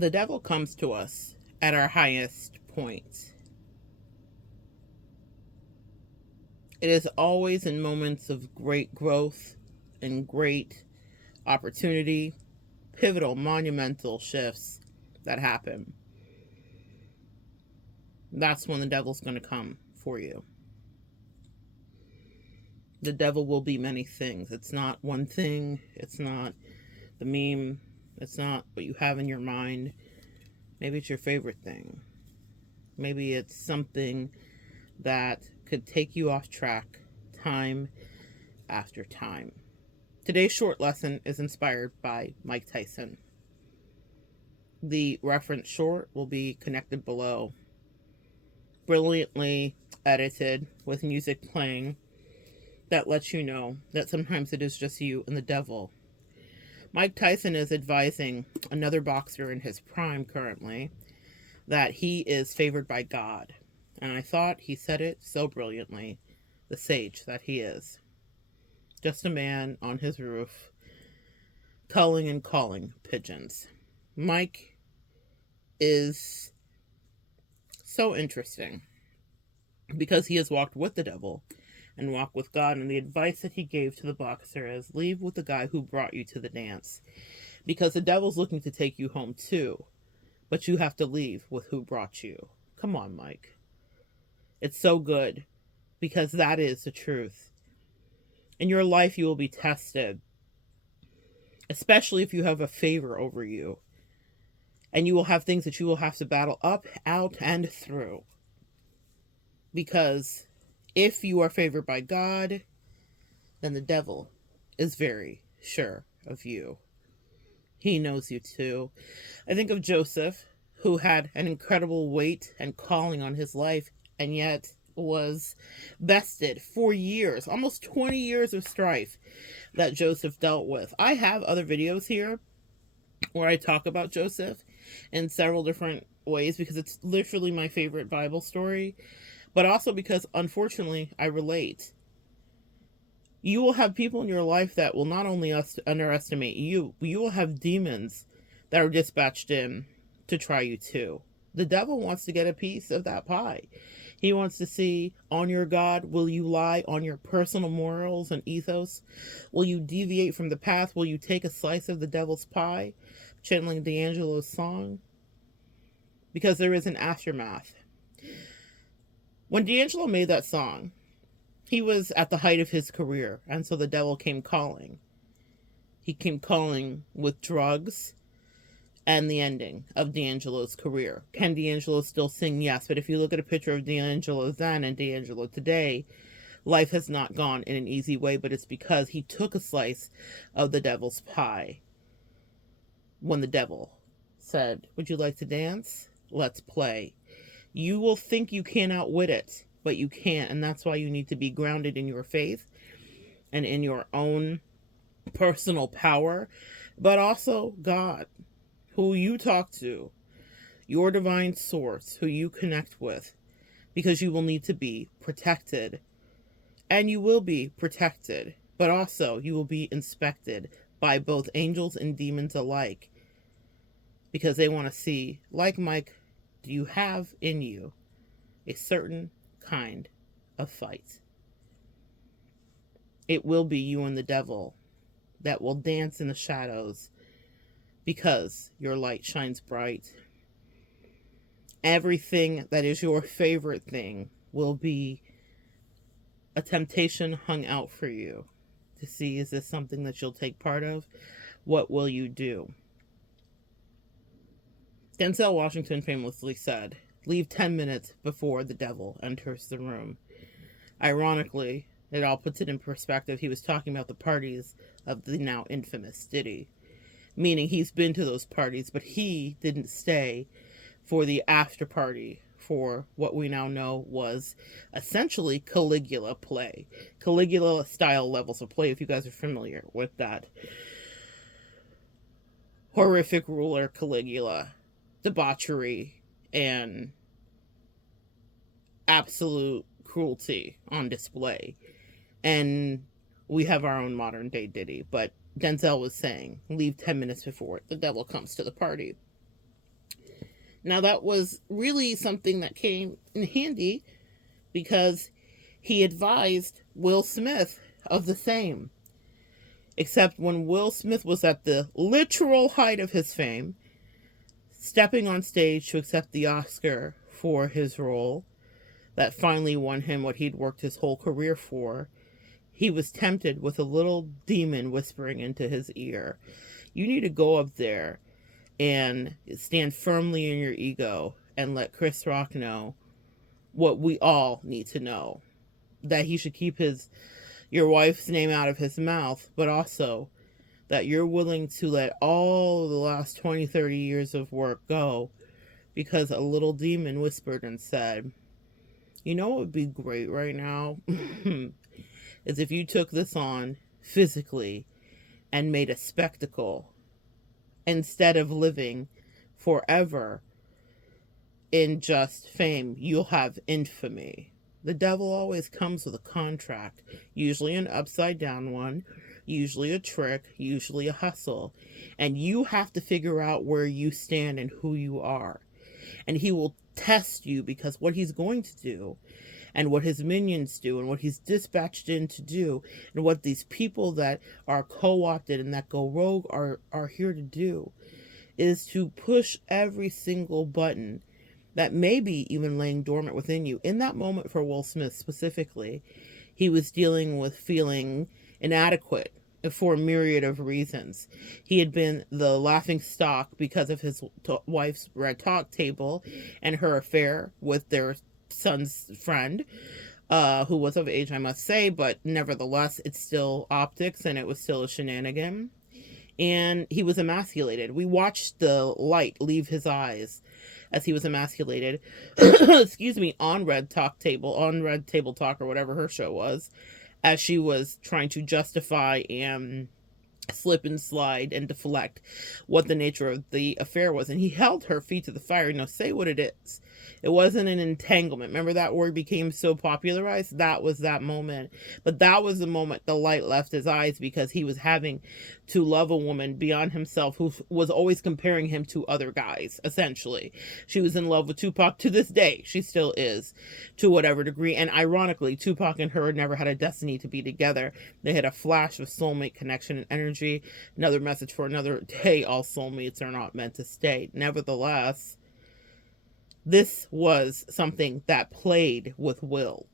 The devil comes to us at our highest point. It is always in moments of great growth and great opportunity, pivotal, monumental shifts that happen. That's when the devil's going to come for you. The devil will be many things. It's not one thing. It's not the meme. It's not what you have in your mind. Maybe it's your favorite thing. Maybe it's something that could take you off track time after time. Today's short lesson is inspired by Mike Tyson. The reference short will be connected below. Brilliantly edited with music playing that lets you know that sometimes it is just you and the devil. Mike Tyson is advising another boxer in his prime currently that he is favored by God. And I thought he said it so brilliantly, the sage that he is. Just a man on his roof, culling and calling pigeons. Mike is so interesting because he has walked with the devil and walked with God, and the advice that he gave to the boxer is leave with the guy who brought you to the dance, because the devil's looking to take you home too, but you have to leave with who brought you. Come on, Mike. It's so good, because that is the truth. In your life, you will be tested, especially if you have a favor over you, and you will have things that you will have to battle up, out, and through. Because if you are favored by God, then the devil is very sure of you. He knows you too. I think of Joseph, who had an incredible weight and calling on his life, and yet was bested for years, almost 20 years of strife that Joseph dealt with. I have other videos here where I talk about Joseph in several different ways because it's literally my favorite Bible story, but also because, unfortunately, I relate. You will have people in your life that will not only underestimate you, but you will have demons that are dispatched in to try you too. The devil wants to get a piece of that pie. He wants to see, on your God, will you lie on your personal morals and ethos? Will you deviate from the path? Will you take a slice of the devil's pie? Channeling D'Angelo's song. Because there is an aftermath. When D'Angelo made that song, he was at the height of his career, and so the devil came calling. He came calling with drugs and the ending of D'Angelo's career. Can D'Angelo still sing? Yes, but if you look at a picture of D'Angelo then and D'Angelo today, life has not gone in an easy way, but it's because he took a slice of the devil's pie. When the devil said, would you like to dance? Let's play. You will think you can outwit it, but you can't, and that's why you need to be grounded in your faith and in your own personal power, but also God, who you talk to, your divine source, who you connect with, because you will need to be protected. And you will be protected, but also you will be inspected by both angels and demons alike, because they want to see, like Mike, do you have in you a certain kind of fight? It will be you and the devil that will dance in the shadows because your light shines bright. Everything that is your favorite thing will be a temptation hung out for you to see, is this something that you'll take part of? What will you do? Denzel Washington famously said, leave 10 minutes before the devil enters the room. Ironically, it all puts it in perspective. He was talking about the parties of the now infamous Diddy, meaning he's been to those parties, but he didn't stay for the after party for what we now know was essentially Caligula play. Caligula style levels of play, if you guys are familiar with that. Horrific ruler Caligula. Debauchery and absolute cruelty on display. And we have our own modern day Diddy, but Denzel was saying, leave 10 minutes before the devil comes to the party. Now, that was really something that came in handy because he advised Will Smith of the same. Except when Will Smith was at the literal height of his fame, stepping on stage to accept the Oscar for his role that finally won him what he'd worked his whole career for, he was tempted with a little demon whispering into his ear, "You need to go up there and stand firmly in your ego and let Chris Rock know what we all need to know. That he should keep your wife's name out of his mouth, but also that you're willing to let all the last 20, 30 years of work go because a little demon whispered and said, you know what would be great right now? Is if you took this on physically and made a spectacle instead of living forever in just fame. You'll have infamy." The devil always comes with a contract, usually an upside down one, usually a trick, usually a hustle. And you have to figure out where you stand and who you are. And he will test you, because what he's going to do, and what his minions do, and what he's dispatched in to do, and what these people that are co-opted and that go rogue are here to do, is to push every single button that may be even laying dormant within you. In that moment, for Will Smith specifically, he was dealing with feeling inadequate for a myriad of reasons. He had been the laughing stock because of his wife's red talk table and her affair with their son's friend, who was of age, I must say, but nevertheless, it's still optics and it was still a shenanigan. And he was emasculated. We watched the light leave his eyes as he was emasculated, excuse me, on Red Table Talk, or whatever her show was, as she was trying to justify and slip and slide and deflect what the nature of the affair was. And he held her feet to the fire. Say what it is. It wasn't an entanglement. Remember that word became so popularized? That was that moment. But that was the moment the light left his eyes, because he was having to love a woman beyond himself who was always comparing him to other guys, essentially. She was in love with Tupac to this day. She still is, to whatever degree. And ironically, Tupac and her never had a destiny to be together. They had a flash of soulmate connection and energy. Another message for another day: all soulmates are not meant to stay. Nevertheless, this was something that played with Will,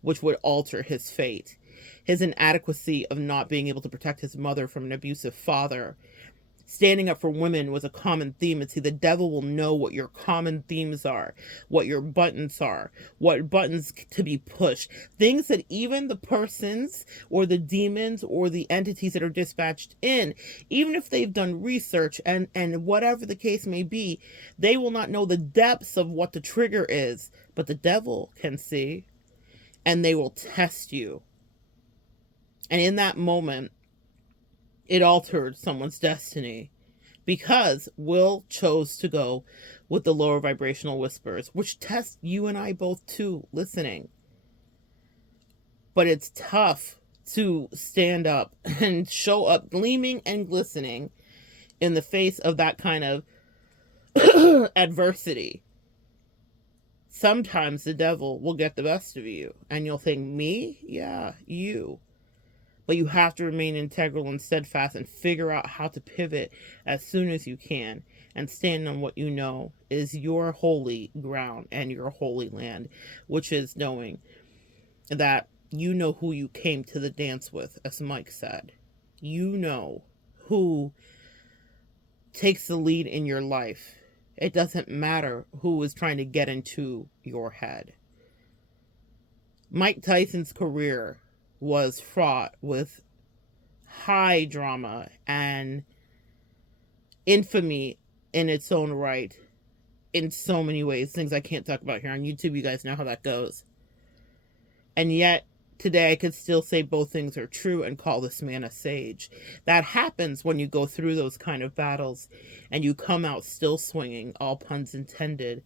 which would alter his fate. His inadequacy of not being able to protect his mother from an abusive father. Standing up for women was a common theme. And see, the devil will know what your common themes are, what your buttons are, what buttons to be pushed. Things that even the persons or the demons or the entities that are dispatched in, even if they've done research and whatever the case may be, they will not know the depths of what the trigger is. But the devil can see, and they will test you. And in that moment, it altered someone's destiny, because Will chose to go with the lower vibrational whispers, which test you and I both too, listening. But it's tough to stand up and show up gleaming and glistening in the face of that kind of adversity. Sometimes the devil will get the best of you, and you'll think, me? Yeah, you. But you have to remain integral and steadfast and figure out how to pivot as soon as you can and stand on what you know is your holy ground and your holy land, which is knowing that you know who you came to the dance with, as Mike said. You know who takes the lead in your life. It doesn't matter who is trying to get into your head. Mike Tyson's career was fraught with high drama and infamy in its own right, in so many ways, things I can't talk about here on YouTube. You guys know how that goes. And yet today I could still say both things are true and call this man a sage. That happens when you go through those kind of battles and you come out still swinging, all puns intended,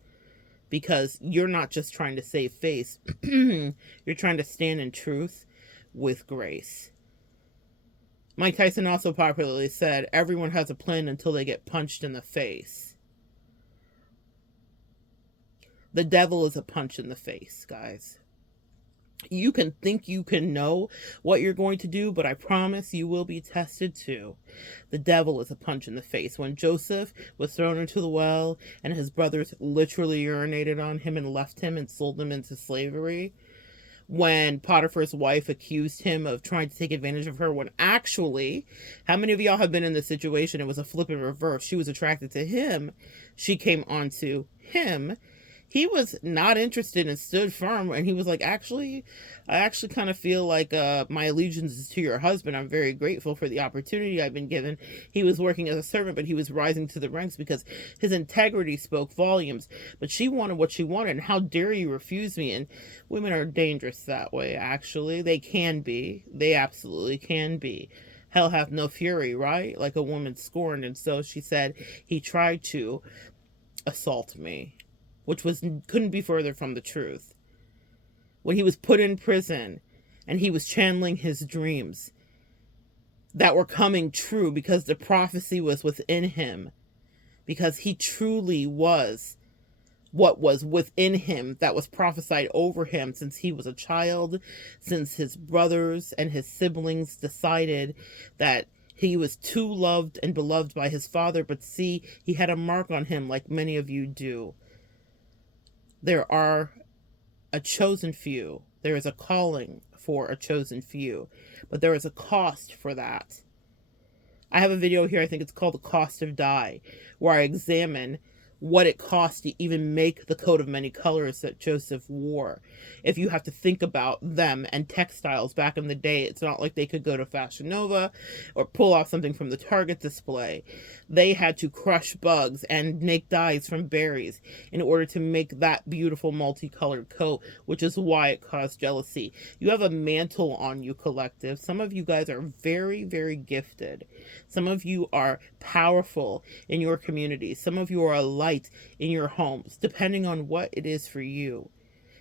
because you're not just trying to save face. You're trying to stand in truth with grace. Mike Tyson also popularly said, everyone has a plan until they get punched in the face. The devil is a punch in the face, guys. You can think you can know what you're going to do, but I promise you will be tested too. The devil is a punch in the face. When Joseph was thrown into the well and his brothers literally urinated on him and left him and sold him into slavery, when Potiphar's wife accused him of trying to take advantage of her, when actually, how many of y'all have been in this situation? It was a flip and reverse. She was attracted to him. She came onto him. He was not interested and stood firm. And he was like, I actually kind of feel like my allegiance is to your husband. I'm very grateful for the opportunity I've been given. He was working as a servant, but he was rising to the ranks because his integrity spoke volumes. But she wanted what she wanted. And how dare you refuse me? And women are dangerous that way, actually. They can be. They absolutely can be. Hell hath no fury, right? Like a woman scorned. And so she said, he tried to assault me, which couldn't be further from the truth. When he was put in prison and he was channeling his dreams that were coming true because the prophecy was within him, because he truly was what was within him that was prophesied over him since he was a child, since his brothers and his siblings decided that he was too loved and beloved by his father. But see, he had a mark on him like many of you do. There are a chosen few. There is a calling for a chosen few, but there is a cost for that. I have a video here, I think it's called The Cost of Dye, where I examine what it costs to even make the coat of many colors that Joseph wore. If you have to think about them and textiles back in the day, it's not like they could go to Fashion Nova or pull off something from the Target display. They had to crush bugs and make dyes from berries in order to make that beautiful multicolored coat, which is why it caused jealousy. You have a mantle on you, collective. Some of you guys are very, very gifted. Some of you are powerful in your community. Some of you are a light in your homes, depending on what it is for you.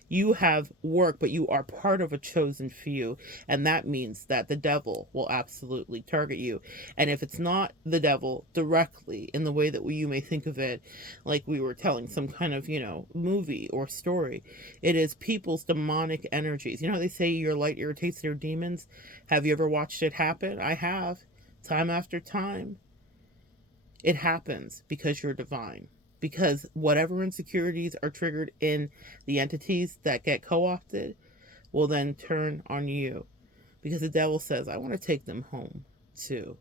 You have work, but you are part of a chosen few, and that means that the devil will absolutely target you. And if it's not the devil directly in the way that you may think of it, like we were telling some kind of, movie or story, it is people's demonic energies. You know how they say your light irritates their demons? Have you ever watched it happen? I have, time after time. It happens because you're divine. Because whatever insecurities are triggered in the entities that get co-opted will then turn on you. Because the devil says, I want to take them home too.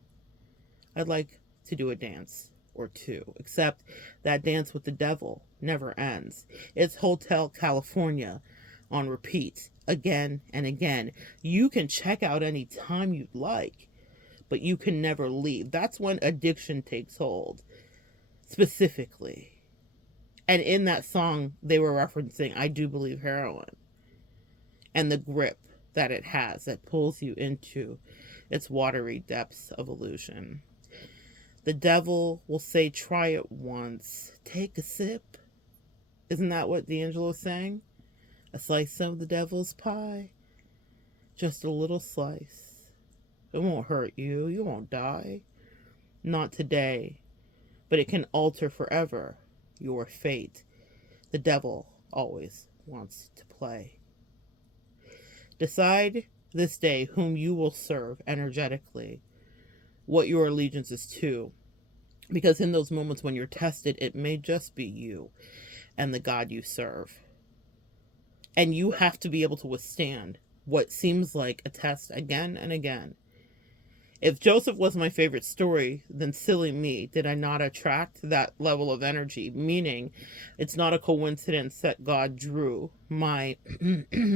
I'd like to do a dance or two. Except that dance with the devil never ends. It's Hotel California on repeat again and again. You can check out any time you'd like, but you can never leave. That's when addiction takes hold. Specifically. And in that song, they were referencing, I do believe, heroin. And the grip that it has that pulls you into its watery depths of illusion. The devil will say, try it once. Take a sip. Isn't that what D'Angelo sang? A slice of the devil's pie. Just a little slice. It won't hurt you. You won't die. Not today. But it can alter forever your fate. The devil always wants to play. Decide this day whom you will serve energetically, what your allegiance is to. Because in those moments when you're tested, it may just be you and the God you serve. And you have to be able to withstand what seems like a test again and again. If Joseph was my favorite story, then silly me, did I not attract that level of energy? Meaning, it's not a coincidence that God drew my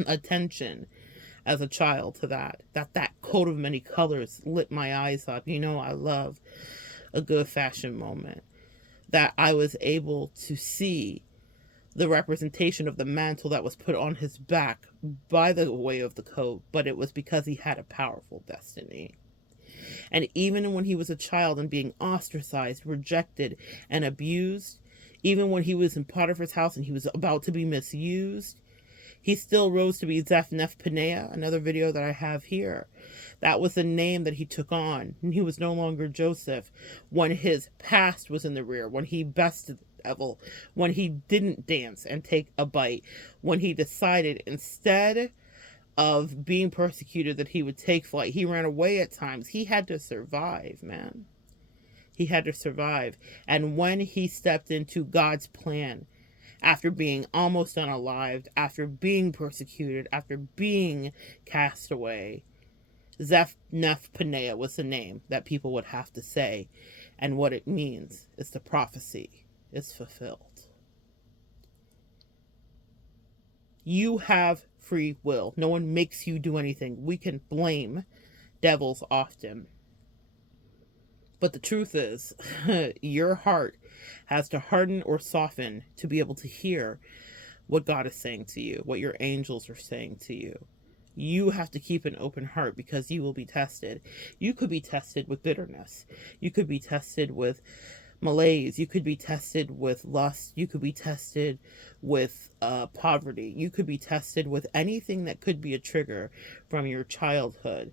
attention as a child to that coat of many colors lit my eyes up. I love a good fashion moment. That I was able to see the representation of the mantle that was put on his back by the way of the coat, but it was because he had a powerful destiny. And even when he was a child and being ostracized, rejected, and abused, even when he was in Potiphar's house and he was about to be misused, he still rose to be Zephneff Paneah, another video that I have here. That was the name that he took on. And he was no longer Joseph when his past was in the rear, when he bested devil when he didn't dance and take a bite, when he decided instead of being persecuted that he would take flight. He ran away at times. He had to survive, man. He had to survive. And when he stepped into God's plan, after being almost unalived, after being persecuted, after being cast away, Zephnephpaneah was the name that people would have to say. And what it means is the prophecy is fulfilled. You have free will. No one makes you do anything. We can blame devils often. But the truth is, your heart has to harden or soften to be able to hear what God is saying to you, what your angels are saying to you. You have to keep an open heart because you will be tested. You could be tested with bitterness. You could be tested with malaise. You could be tested with lust. You could be tested with poverty. You could be tested with anything that could be a trigger from your childhood.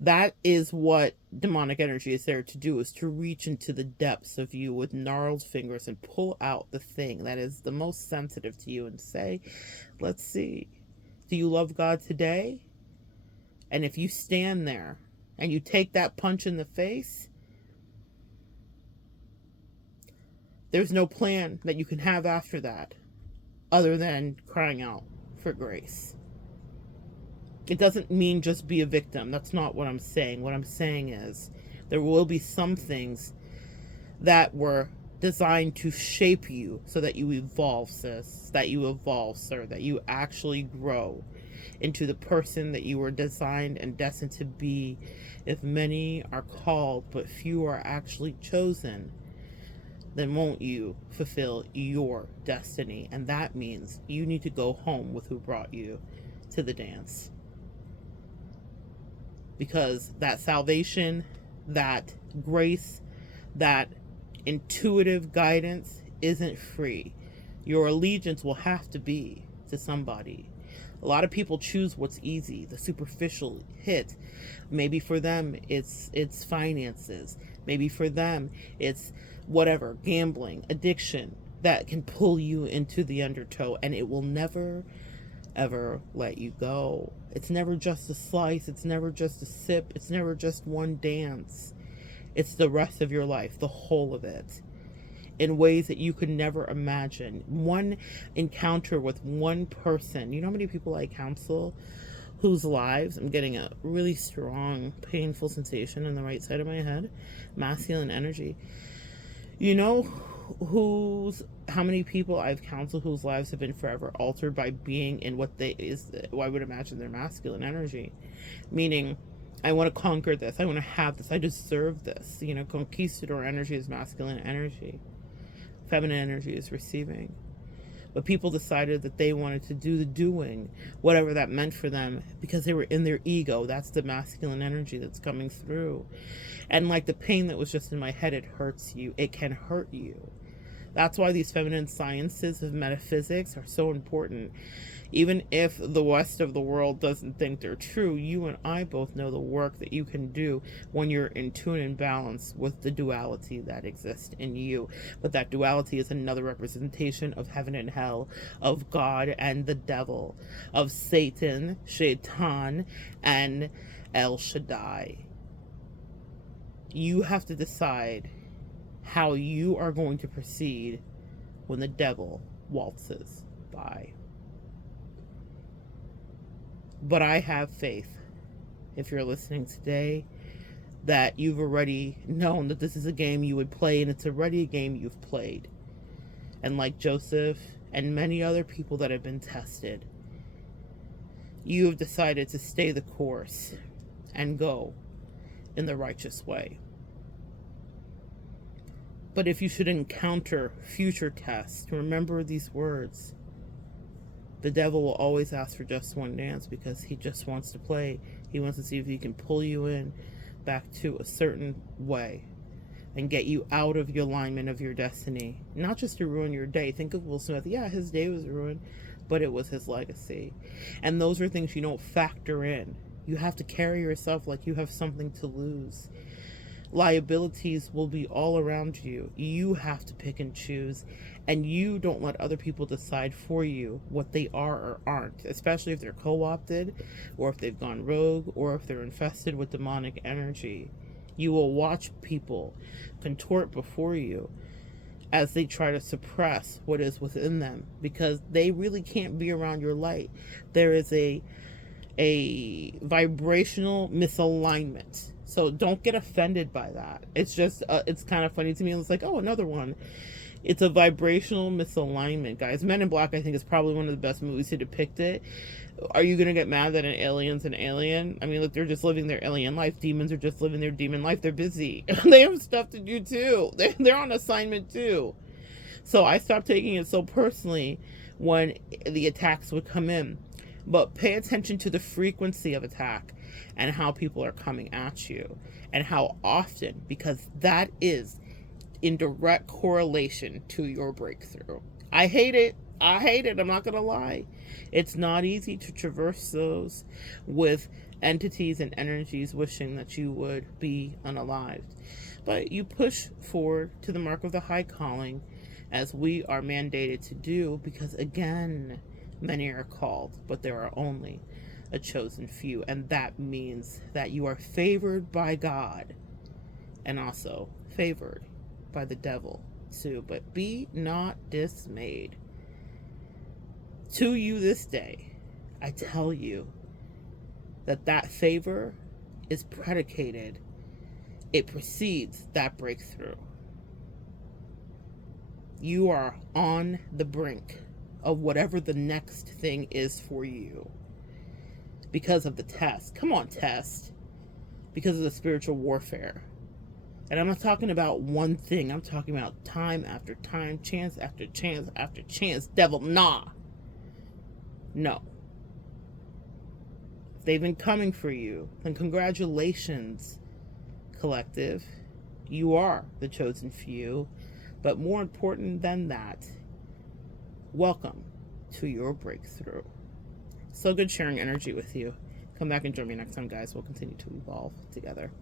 That is what demonic energy is there to do, is to reach into the depths of you with gnarled fingers and pull out the thing that is the most sensitive to you and say, let's see, do you love God today? And if you stand there and you take that punch in the face, there's no plan that you can have after that other than crying out for grace. It doesn't mean just be a victim. That's not what I'm saying. What I'm saying is there will be some things that were designed to shape you so that you evolve, sis, that you evolve, sir, that you actually grow into the person that you were designed and destined to be. If many are called, but few are actually chosen, then won't you fulfill your destiny? And that means you need to go home with who brought you to the dance. Because that salvation, that grace, that intuitive guidance isn't free. Your allegiance will have to be to somebody. A lot of people choose what's easy, the superficial hit. Maybe for them it's finances. Maybe for them it's whatever, gambling, addiction that can pull you into the undertow, and it will never ever let you go. It's never just a slice. It's never just a sip. It's never just one dance. It's the rest of your life, the whole of it, in ways that you could never imagine. One encounter with one person. You know how many people I counsel whose lives, I'm getting a really strong, painful sensation in the right side of my head, masculine energy. You know how many people I've counseled whose lives have been forever altered by being in what I would imagine their masculine energy. Meaning, I want to conquer this, I want to have this, I deserve this. You know, conquistador energy is masculine energy. Feminine energy is receiving. But people decided that they wanted to do the doing, whatever that meant for them, because they were in their ego. That's the masculine energy that's coming through. And like the pain that was just in my head, it hurts you. It can hurt you. That's why these feminine sciences of metaphysics are so important. Even if the rest of the world doesn't think they're true, you and I both know the work that you can do when you're in tune and balance with the duality that exists in you. But that duality is another representation of heaven and hell, of God and the devil, of Satan, Shaitan, and El Shaddai. You have to decide how you are going to proceed when the devil waltzes by. But I have faith, if you're listening today, that you've already known that this is a game you would play, and it's already a game you've played. And like Joseph and many other people that have been tested, you have decided to stay the course and go in the righteous way. But if you should encounter future tests, remember these words. The devil will always ask for just one dance because he just wants to play. He wants to see if he can pull you in back to a certain way and get you out of your alignment of your destiny. Not just to ruin your day. Think of Will Smith. Yeah, his day was ruined, but it was his legacy. And those are things you don't factor in. You have to carry yourself like you have something to lose. Liabilities will be all around you. You have to pick and choose, and you don't let other people decide for you what they are or aren't, especially if they're co-opted, or if they've gone rogue, or if they're infested with demonic energy. You will watch people contort before you as they try to suppress what is within them, because they really can't be around your light. There is a vibrational misalignment. So don't get offended by that. It's just, it's kind of funny to me. It's like, oh, another one. It's a vibrational misalignment, guys. Men in Black, I think, is probably one of the best movies to depict it. Are you going to get mad that an alien's an alien? I mean, look, they're just living their alien life. Demons are just living their demon life. They're busy. They have stuff to do, too. They're on assignment, too. So I stopped taking it so personally when the attacks would come in. But pay attention to the frequency of attack and how people are coming at you and how often, because that is in direct correlation to your breakthrough. I hate it. I'm not going to lie. It's not easy to traverse those with entities and energies wishing that you would be unalived. But you push forward to the mark of the high calling, as we are mandated to do, because again, many are called, but there are only a chosen few. And that means that you are favored by God and also favored by the devil too. But be not dismayed. To you this day, I tell you that favor is predicated. It precedes that breakthrough. You are on the brink of whatever the next thing is for you because of the test. Come on, test. Because of the spiritual warfare. And I'm not talking about one thing. I'm talking about time after time, chance after chance after chance. Devil, nah. No. If they've been coming for you, then congratulations, collective. You are the chosen few. But more important than that, welcome to your breakthrough. So good sharing energy with you. Come back and join me next time, guys. We'll continue to evolve together.